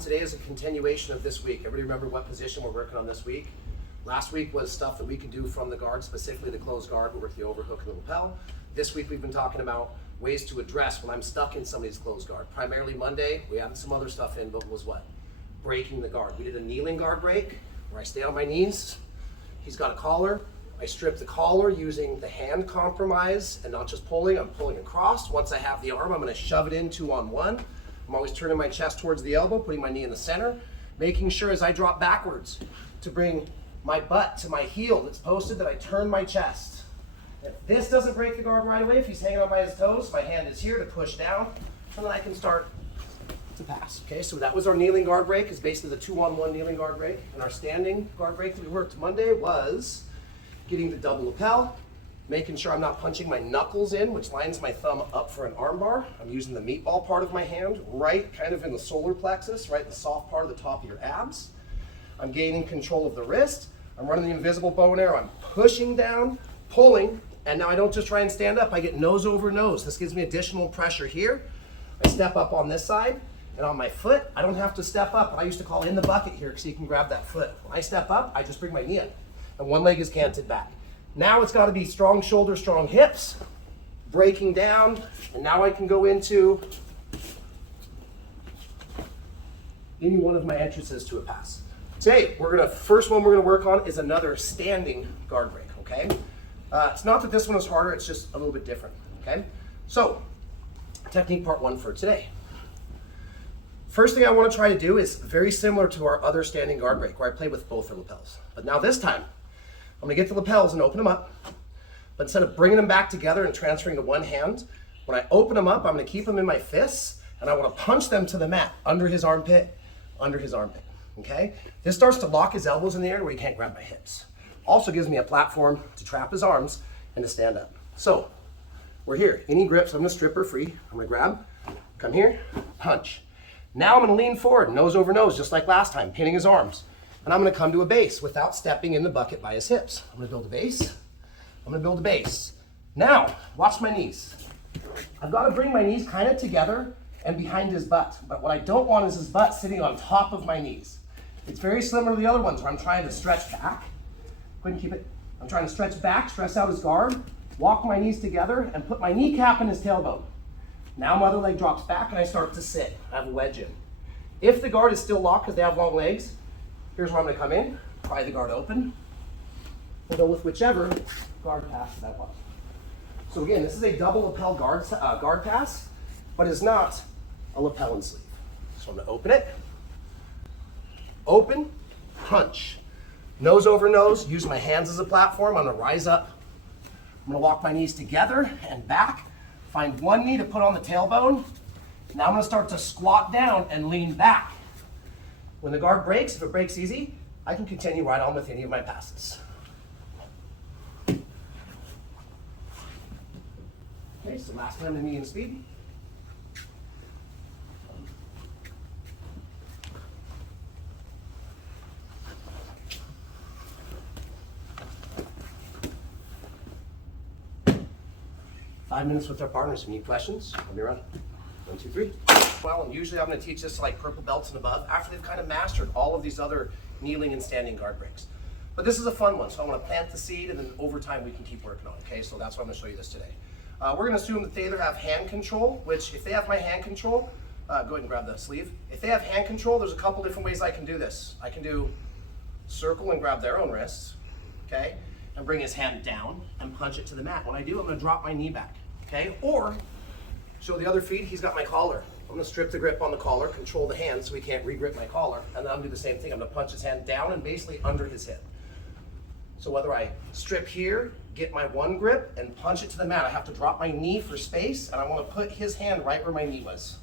today is a continuation of this week. Everybody remember what position we're working on this week? Last week was stuff that we can do from the guard, specifically the closed guard. We worked the overhook and the lapel. This week we've been talking about ways to address when I'm stuck in somebody's closed guard. Primarily Monday, we added some other stuff in, but was what? Breaking the guard. We did a kneeling guard break where I stay on my knees. He's got a collar. I strip the collar using the hand compromise and not just pulling. I'm pulling across. Once I have the arm, I'm going to shove it in 2-on-1. I'm always turning my chest towards the elbow, putting my knee in the center, making sure as I drop backwards to bring my butt to my heel that's posted that I turn my chest. If this doesn't break the guard right away, if he's hanging on by his toes, my hand is here to push down, and then I can start to pass. Okay, so that was our kneeling guard break. It's basically the 2-on-1 kneeling guard break. And our standing guard break that we worked Monday was getting the double lapel, making sure I'm not punching my knuckles in, which lines my thumb up for an arm bar. I'm using the meatball part of my hand, right kind of in the solar plexus, right the soft part of the top of your abs. I'm gaining control of the wrist. I'm running the invisible bow and arrow. I'm pushing down, pulling, and now I don't just try and stand up. I get nose over nose. This gives me additional pressure here. I step up on this side, and on my foot, I don't have to step up. I used to call in the bucket here because you can grab that foot. When I step up, I just bring my knee up, and one leg is canted back. Now it's got to be strong shoulders, strong hips, breaking down, and now I can go into any one of my entrances to a pass. Today, first one we're gonna work on is another standing guard break, okay? It's not that this one is harder, it's just a little bit different, okay? So, technique part 1 for today. First thing I wanna try to do is very similar to our other standing guard break where I play with both the lapels. But now this time, I'm gonna get the lapels and open them up, but instead of bringing them back together and transferring to one hand, when I open them up, I'm gonna keep them in my fists and I wanna punch them to the mat, under his armpit, okay? This starts to lock his elbows in the air where he can't grab my hips. Also gives me a platform to trap his arms and to stand up. So, we're here, any grips, I'm gonna strip her free. I'm gonna grab, come here, punch. Now I'm gonna lean forward, nose over nose, just like last time, pinning his arms. And I'm gonna come to a base without stepping in the bucket by his hips. I'm gonna build a base, I'm gonna build a base. Now, watch my knees. I've gotta bring my knees kind of together and behind his butt. But what I don't want is his butt sitting on top of my knees. It's very similar to the other ones where I'm trying to stretch back. Go ahead and keep it. I'm trying to stretch back, stress out his guard, walk my knees together, and put my kneecap in his tailbone. Now my other leg drops back and I start to sit. I have a wedge in. If the guard is still locked because they have long legs, here's where I'm gonna come in, pry the guard open, and go with whichever guard pass that I want. So again, this is a double lapel guard pass, but it's not a lapel and sleeve. So I'm gonna open it, open, punch. Nose over nose, use my hands as a platform. I'm gonna rise up. I'm gonna walk my knees together and back. Find one knee to put on the tailbone. Now I'm gonna start to squat down and lean back. When the guard breaks, if it breaks easy, I can continue right on with any of my passes. Okay, so last time to medium speed. Five minutes with our partners. If you need questions, I'll be around. 1, 2, 3. Well, and usually I'm going to teach this to like purple belts and above after they've kind of mastered all of these other kneeling and standing guard breaks. But this is a fun one, so I want to plant the seed and then over time we can keep working on it, okay? So that's why I'm going to show you this today. We're going to assume that they either have hand control, which if they have my hand control, go ahead and grab the sleeve. If they have hand control, there's a couple different ways I can do this. I can do circle and grab their own wrists, okay? And bring his hand down and punch it to the mat. When I do, I'm going to drop my knee back, okay? Or show the other feet, he's got my collar. I'm gonna strip the grip on the collar, control the hand so he can't re-grip my collar, and then I'm gonna do the same thing. I'm gonna punch his hand down and basically under his hip. So whether I strip here, get my one grip, and punch it to the mat, I have to drop my knee for space, and I wanna put his hand right where my knee was.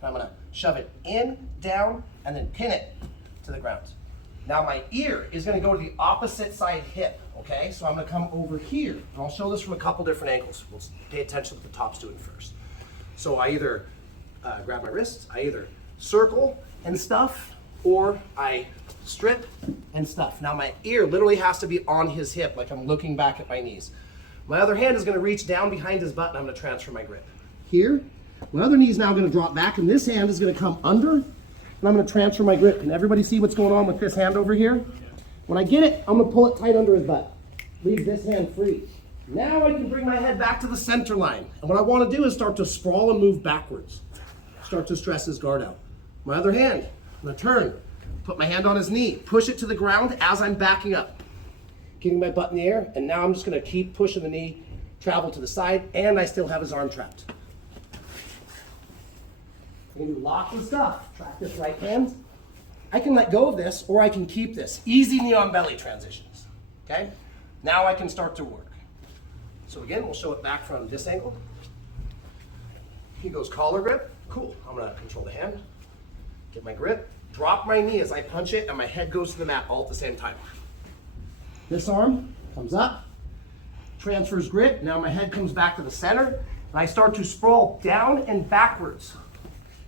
And I'm gonna shove it in, down, and then pin it to the ground. Now my ear is gonna go to the opposite side hip, okay? So I'm gonna come over here, and I'll show this from a couple different angles. We'll pay attention to what the top's doing first. So I either grab my wrist, I either circle and stuff, or I strip and stuff. Now my ear literally has to be on his hip, like I'm looking back at my knees. My other hand is gonna reach down behind his butt and I'm gonna transfer my grip. Here, my other knee is now gonna drop back and this hand is gonna come under, and and I'm gonna transfer my grip. Can everybody see what's going on with this hand over here? When I get it, I'm gonna pull it tight under his butt. Leave this hand free. Now I can bring my head back to the center line. And what I wanna do is start to sprawl and move backwards. Start to stress his guard out. My other hand, I'm gonna turn, put my hand on his knee, push it to the ground as I'm backing up. Getting my butt in the air, and now I'm just gonna keep pushing the knee, travel to the side, and I still have his arm trapped. I can do lots of stuff. Track this right hand. I can let go of this, or I can keep this. Easy knee on belly transitions, okay? Now I can start to work. So again, we'll show it back from this angle. He goes collar grip. Cool, I'm gonna control the hand. Get my grip, drop my knee as I punch it, and my head goes to the mat all at the same time. This arm comes up, transfers grip. Now my head comes back to the center, and I start to sprawl down and backwards.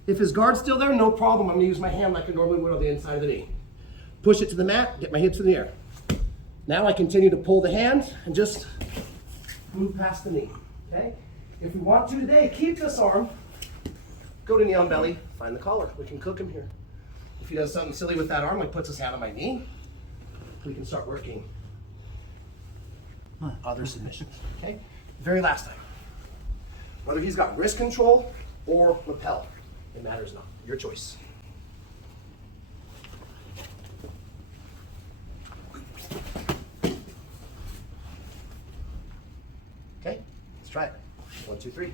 If his guard's still there, no problem. I'm gonna use my hand like I normally would on the inside of the knee. Push it to the mat, get my hips in the air. Now I continue to pull the hand and just move past the knee, okay? If we want to today, keep this arm, go to knee on belly, find the collar. We can cook him here. If he does something silly with that arm, like puts his hand on my knee, we can start working other submissions, okay? Very last time. Whether he's got wrist control or lapel, it matters not. Your choice. Okay, let's try it. 1, 2, 3.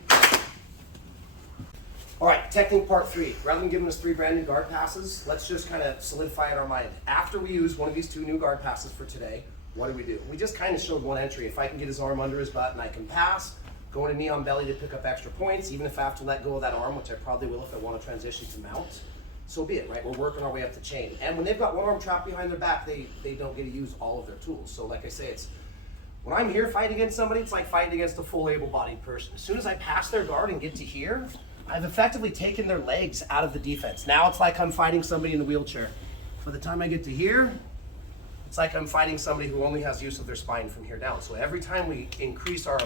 All right, technique part 3. Rather than giving us 3 brand new guard passes, let's just kind of solidify in our mind. After we use one of these 2 new guard passes for today, what do? We just kind of showed one entry. If I can get his arm under his butt and I can pass, going to knee on belly to pick up extra points, even if I have to let go of that arm, which I probably will if I want to transition to mount, so be it, right? We're working our way up the chain. And when they've got one arm trapped behind their back, they don't get to use all of their tools. So like I say, it's when I'm here fighting against somebody, it's like fighting against a full able-bodied person. As soon as I pass their guard and get to here, I've effectively taken their legs out of the defense. Now it's like I'm fighting somebody in a wheelchair. By the time I get to here, it's like I'm fighting somebody who only has use of their spine from here down. So every time we increase our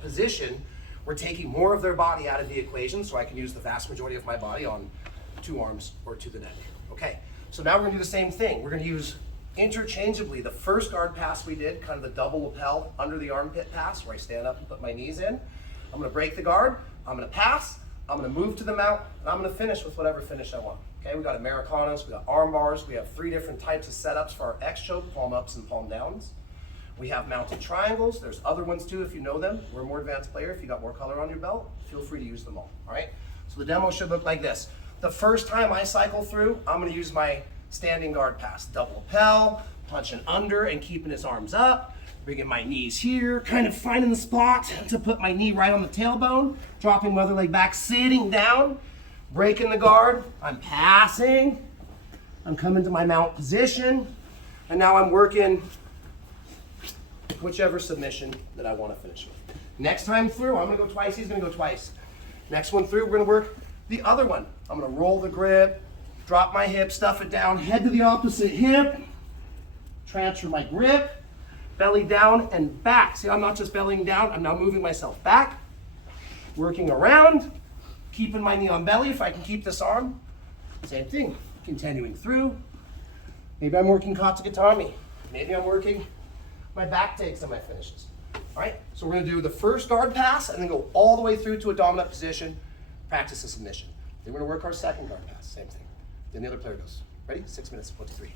position, we're taking more of their body out of the equation, so I can use the vast majority of my body on 2 arms or to the neck. Okay, so now we're gonna do the same thing. We're gonna use interchangeably the first guard pass we did, kind of the double lapel under the armpit pass, where I stand up and put my knees in. I'm gonna break the guard, I'm gonna pass, I'm gonna move to the mount, and I'm gonna finish with whatever finish I want. Okay, we got Americanos, we got arm bars, we have 3 different types of setups for our X choke, palm ups and palm downs. We have mounted triangles. There's other ones too if you know them. We're a more advanced player. If you got more color on your belt, feel free to use them all right? So the demo should look like this. The first time I cycle through, I'm gonna use my standing guard pass. Double lapel, punching under and keeping his arms up, bringing my knees here, kind of finding the spot to put my knee right on the tailbone, dropping my other leg back, sitting down, breaking the guard. I'm passing, I'm coming to my mount position, and now I'm working whichever submission that I want to finish with. Next time through, I'm going to go twice, he's going to go twice. Next one through, we're going to work the other one. I'm going to roll the grip, drop my hip, stuff it down, head to the opposite hip, transfer my grip, belly down and back. See, I'm not just bellying down, I'm now moving myself back, working around, keeping my knee on belly if I can keep this arm. Same thing, continuing through. Maybe I'm working Katsugatami. Maybe I'm working my back takes and my finishes. All right, so we're gonna do the first guard pass and then go all the way through to a dominant position, practice a submission. Then we're gonna work our second guard pass, same thing. Then the other player goes. Ready? 6 minutes, 1, 2, 3.